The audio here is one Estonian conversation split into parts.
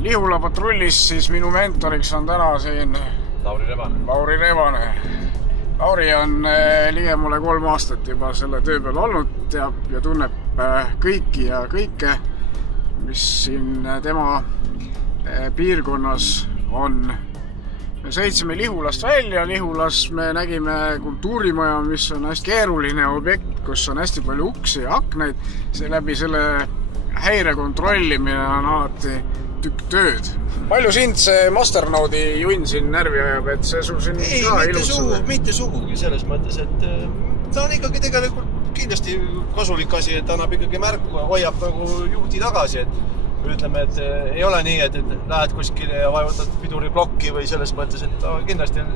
Lihula patrullis siis minu mentoriks on täna siin Lauri Rebane. Lauri on ligemale 3 aastat juba selle töö peal olnud ja tunneb kõiki ja kõike, mis siin tema piirkonnas on. Me sõitsime Lihulast välja. Lihulas me nägime kultuurimaja, mis on hästi keeruline objekt, kus on hästi palju uksi ja aknaid. Läbi selle häire kontrollimine on alati tükk tööd. Palju sind see Masternaudi junn siin närvi ajab, et see sul siin ka ilutsada? Mitte sugugi selles mõttes, et ta on ikkagi tegelikult kindlasti kasulik asi, et annab ikkagi märku ja hoiab nagu juhti tagasi, et ütleme, et ei ole nii, et lähed kuskile ja vajutad piduriblokki või selles mõttes, et ta kindlasti on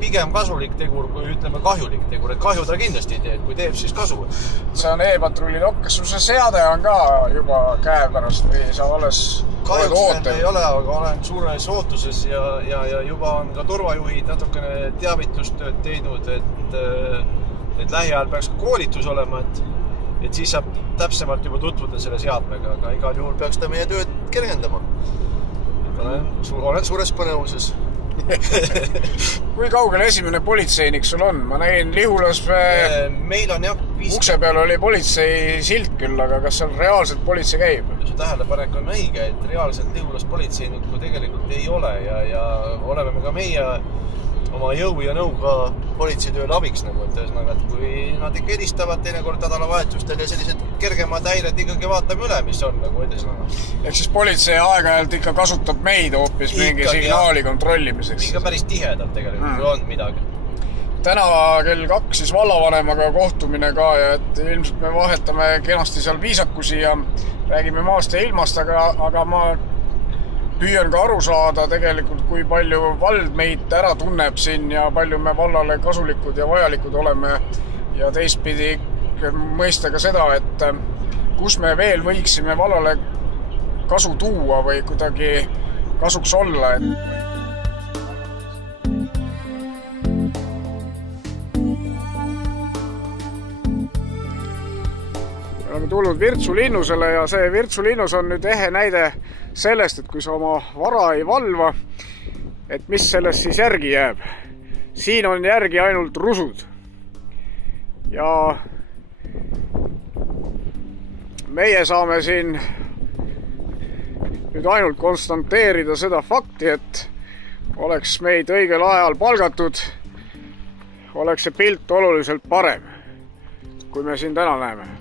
pigem kasulik tegur kui ütleme kahjulik tegur, et kahju ta kindlasti ei tee, kui teeb, siis kasu. See on e-patrulli lokk, kas sul see seade on ka juba käe pärast või sa alles oled ootel? Ei ole, aga olen suures ootuses ja juba on ka turvajuhid natukene teavitustööd teinud, et lähiajal peaks ka koolitus olema, et siis saab täpsemalt juba tutvuda selle seadmega, aga igal juhul peaks ta meie tööd kergendama. Olen suures põnevuses. Kui kaugel esimene politseinik sul on? Ma nägin Lihulas meil on jah ukse peal oli politsei silt küll, aga kas seal reaalselt politsei käib? See tähelepanek on õige, et reaalselt Lihulas politseinikku tegelikult ei ole ja oleme ka meie oma jõu ja nõuga politseitööle abiks, et kui nad ikka edistavad teinekord nädalavahetustel ja sellised kergemad häired ikkagi vaatame üle, mis on nagu edesõna. Ehk siis politsei aeg-ajalt ikka kasutab meid hoopis mingi signaali kontrollimiseks. Ikka päris tihedalt tegelikult, kui on midagi. Täna kell 2 siis vallavanemaga kohtumine ka ja et ilmselt me vahetame kenasti seal viisakusi ja räägime maast ja ilmast, aga ma püüan ka aru saada tegelikult, kui palju vald meid ära tunneb siin ja palju me vallale kasulikud ja vajalikud oleme ja teistpidi mõista ka seda, et kus me veel võiksime vallale kasu tuua või kuidagi kasuks olla. Me oleme tulnud Virtsu-Linnusele ja see Virtsu-Linnus on nüüd ehe näide sellest, et kui sa oma vara ei valva, et mis sellest siis järgi jääb. Siin on järgi ainult rusud. Ja meie saame siin nüüd ainult konstanteerida seda fakti, et oleks meid õigel ajal palgatud, oleks see pilt oluliselt parem, kui me siin täna näeme.